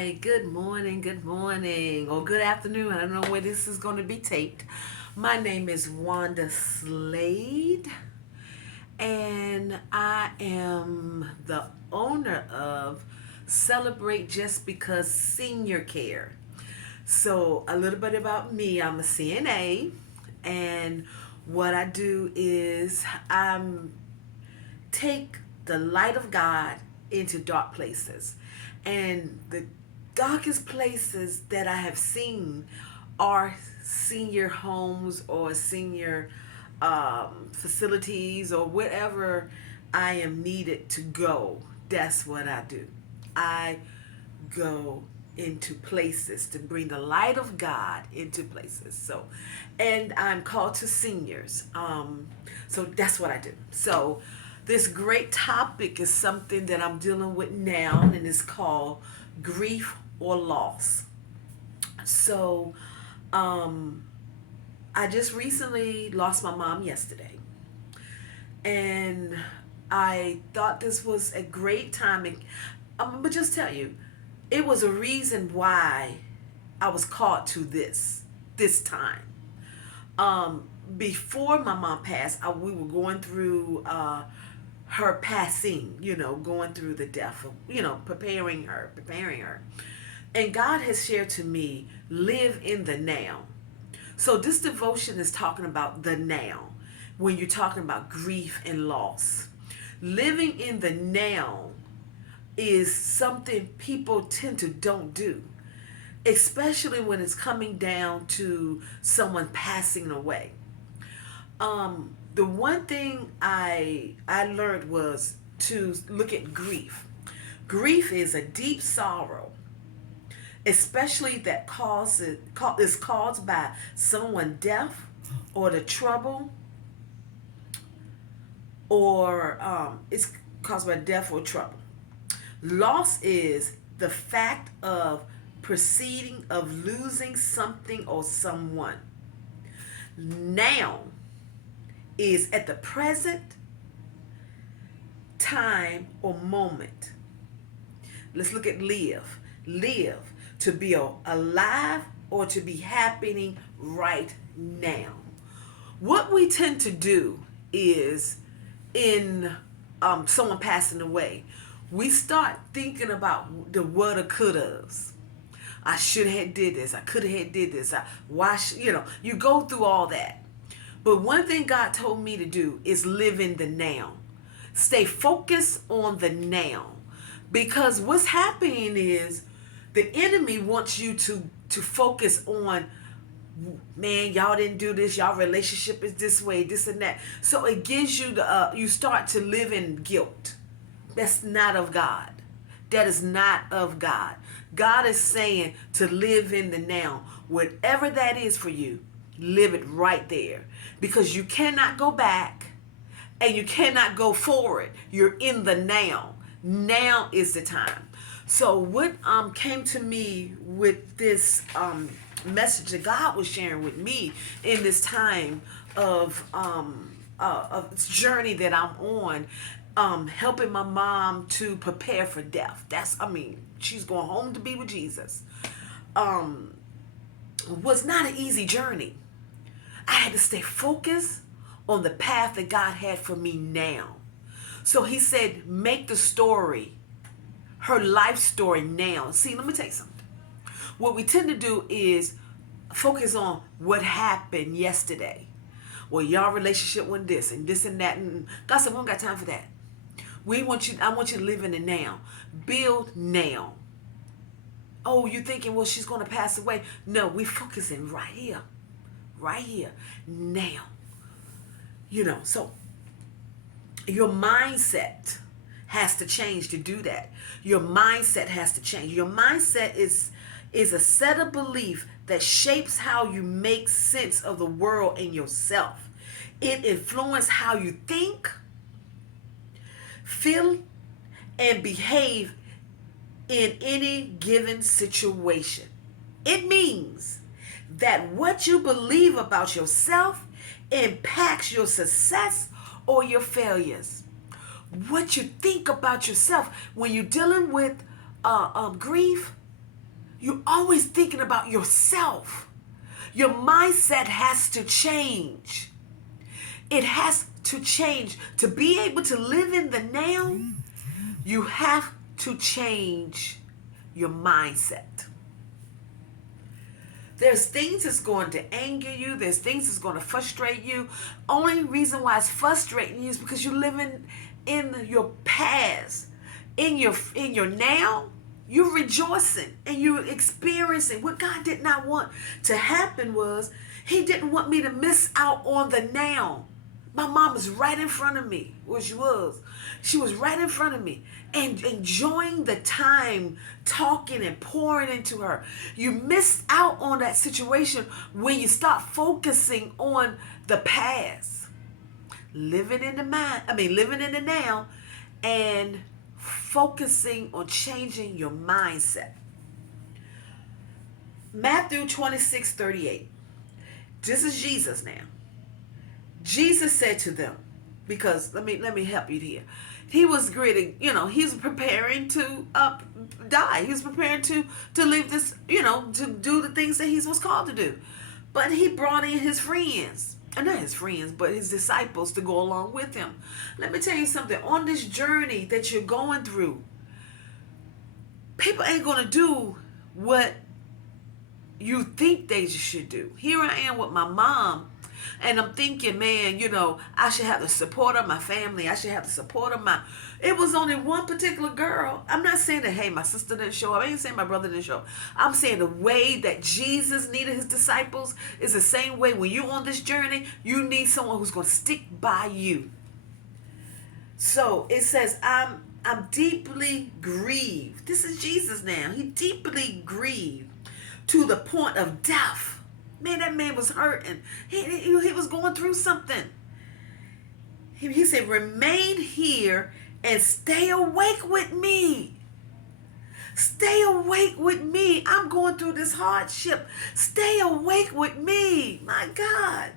Good morning, or good afternoon. I don't know where this is going to be taped. My name is Wanda Slade, and I am the owner of Celebrate Just Because Senior Care. So, a little bit about me, I'm a CNA, and what I do is take the light of God into dark places. And the darkest places that I have seen are senior homes or senior facilities or wherever I am needed to go. That's what I do. I go into places to bring the light of God into places. So, and I'm called to seniors. So that's what I do. So, this great topic is something that I'm dealing with now, and it's called grief or loss. So, um, I just recently lost my mom yesterday, and I thought this was a great time. And but just tell you, it was a reason why I was called to this time. Um, Before my mom passed, we were going through her passing. Going through the death of preparing her. And God has shared to me, live in the now. So this devotion is talking about the now when you're talking about grief and loss. Living in the now is something people tend to don't do, especially when it's coming down to someone passing away. The one thing I learned was to look at grief. Grief is a deep sorrow, especially that is caused by someone death or the trouble, or it's caused by death or trouble. Loss is the fact of proceeding of losing something or someone. Now is at the present time or moment. Let's look at live. Live, to be alive or to be happening right now. What we tend to do is, in someone passing away, we start thinking about the woulda, couldas. I should have did this. I could have did this. You go through all that. But one thing God told me to do is live in the now. Stay focused on the now. Because what's happening is the enemy wants you to focus on, man, y'all didn't do this, y'all relationship is this way, this and that. So it gives you you start to live in guilt. That's not of God. That is not of God. God is saying to live in the now. Whatever that is for you, live it right there. Because you cannot go back and you cannot go forward. You're in the now. Now is the time. So what came to me with this message that God was sharing with me in this time of this journey that I'm on, helping my mom to prepare for death. She's going home to be with Jesus. Was not an easy journey. I had to stay focused on the path that God had for me now. So he said, make the story, her life story now. See, let me tell you something. What we tend to do is focus on what happened yesterday. Well, y'all relationship went this and that. And God said, we don't got time for that. I want you to live in the now. Build now. Oh, you thinking, well, she's going to pass away. No, we focusing right here, now. So your mindset has to change to do that. Your mindset has to change. Your mindset is a set of belief that shapes how you make sense of the world and yourself. It influences how you think, feel, and behave in any given situation. It means that what you believe about yourself impacts your success or your failures. What you think about yourself when you're dealing with grief, You're always thinking about yourself. Your mindset has to change. It has to change. To be able to live in the now, you have to change your mindset. There's things that's going to anger you. There's things that's going to frustrate you. Only reason why it's frustrating you is because you're living in your past. In your now, you're rejoicing and you're experiencing what God did not want to happen. Was He didn't want me to miss out on the now. My mom was right in front of me. Well, she was. She was right in front of me and enjoying the time, talking and pouring into her. You missed out on that situation when you start focusing on the past. Living in the now and focusing on changing your mindset. Matthew 26:38. This is Jesus now. Jesus said to them, because let me help you here. He was greeting, he's preparing to die. He was preparing to leave this, to do the things that he was called to do. But he brought in his friends. Not his friends, but his disciples to go along with him. Let me tell you something. On this journey that you're going through, people ain't going to do what you think they should do. Here I am with my mom, and I'm thinking, man, I should have the support of my family. I should have the support of it was only one particular girl. I'm not saying that, hey, my sister didn't show up. I ain't saying my brother didn't show up. I'm saying the way that Jesus needed his disciples is the same way when you're on this journey, you need someone who's going to stick by you. So it says, I'm deeply grieved. This is Jesus now. He deeply grieved to the point of death. Man, that man was hurting. He was going through something. He said, remain here and stay awake with me. Stay awake with me. I'm going through this hardship. Stay awake with me. My God.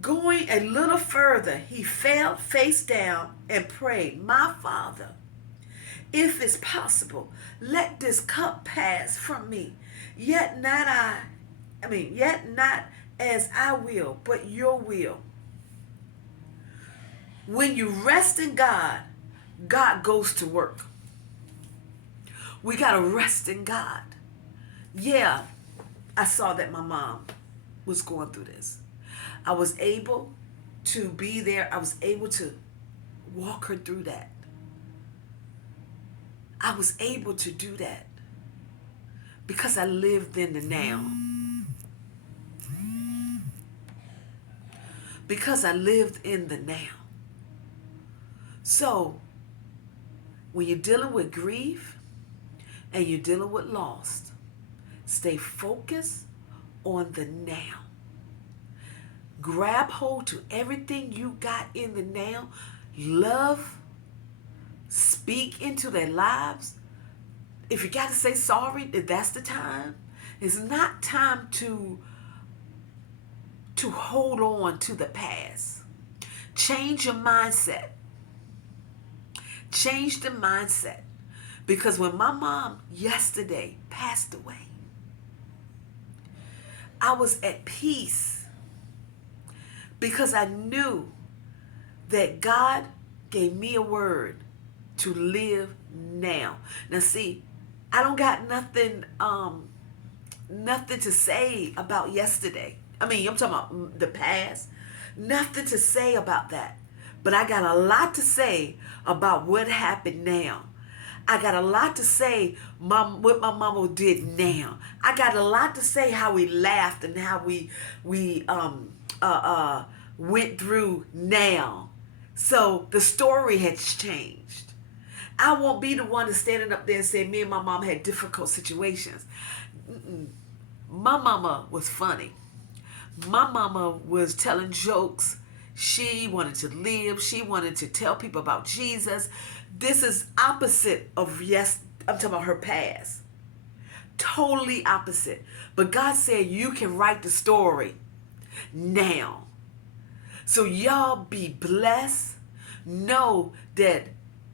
Going a little further, he fell face down and prayed, my Father, if it's possible, let this cup pass from me. Yet not as I will, but your will. When you rest in God, God goes to work. We got to rest in God. Yeah, I saw that my mom was going through this. I was able to be there. I was able to walk her through that. I was able to do that because I lived in the now. Because I lived in the now. So, when you're dealing with grief and you're dealing with loss, stay focused on the now. Grab hold to everything you got in the now. Love. Speak into their lives. If you got to say sorry, that's the time. It's not time to hold on to the past. Change your mindset. Change the mindset. Because when my mom yesterday passed away, I was at peace because I knew that God gave me a word to live now. Now see, I don't got nothing to say about yesterday. I'm talking about the past. Nothing to say about that. But I got a lot to say about what happened now. I got a lot to say what my mama did now. I got a lot to say how we laughed and how we went through now. So the story has changed. I won't be the one that's standing up there and saying me and my mom had difficult situations. My mama was funny. My mama was telling jokes. She wanted to live. She wanted to tell people about Jesus. This is opposite of, yes, I'm talking about her past. Totally opposite. But God said you can write the story now. So y'all be blessed. Know that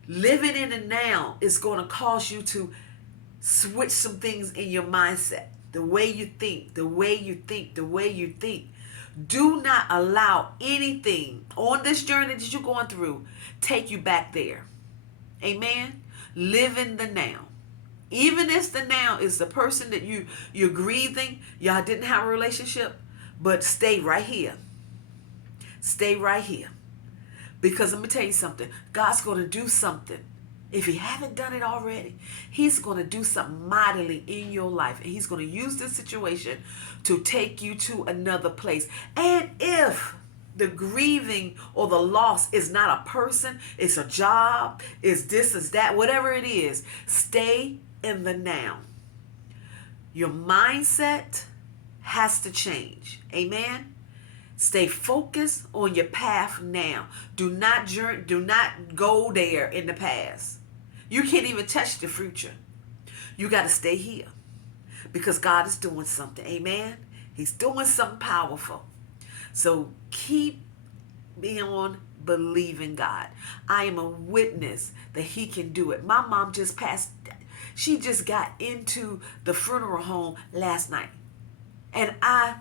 living in the now is going to cause you to Switch some things in your mindset. The way you think, the way you think, the way you think. Do not allow anything on this journey that you're going through take you back there. Amen. Live in the now. Even if the now is the person that you're grieving, y'all didn't have a relationship, but stay right here. Stay right here. Because let me tell you something. God's going to do something. If he haven't done it already, he's going to do something mightily in your life. And he's going to use this situation to take you to another place. And if the grieving or the loss is not a person, it's a job, it's this, it's that, whatever it is, stay in the now. Your mindset has to change. Amen. Stay focused on your path now. Do not go there in the past. You can't even touch the future. You got to stay here because God is doing something. Amen. He's doing something powerful. So keep on believing God. I am a witness that he can do it. My mom just passed. She just got into the funeral home last night. And I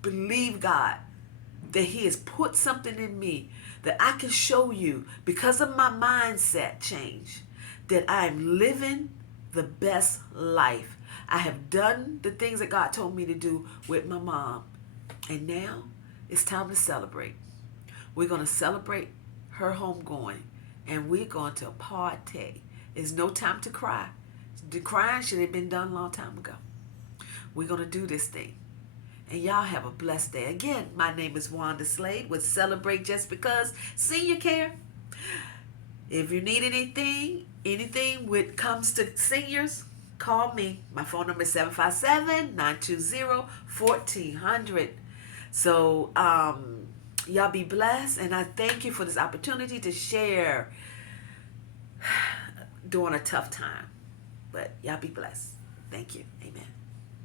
believe God that he has put something in me that I can show you because of my mindset change that I'm living the best life. I have done the things that God told me to do with my mom. And now it's time to celebrate. We're going to celebrate her homegoing and we're going to party. There's no time to cry. The crying should have been done a long time ago. We're going to do this thing. And y'all have a blessed day. Again, my name is Wanda Slade with Celebrate Just Because Senior Care. If you need anything when it comes to seniors, call me. My phone number is 757-920-1400. So, y'all be blessed. And I thank you for this opportunity to share during a tough time. But y'all be blessed. Thank you. Amen.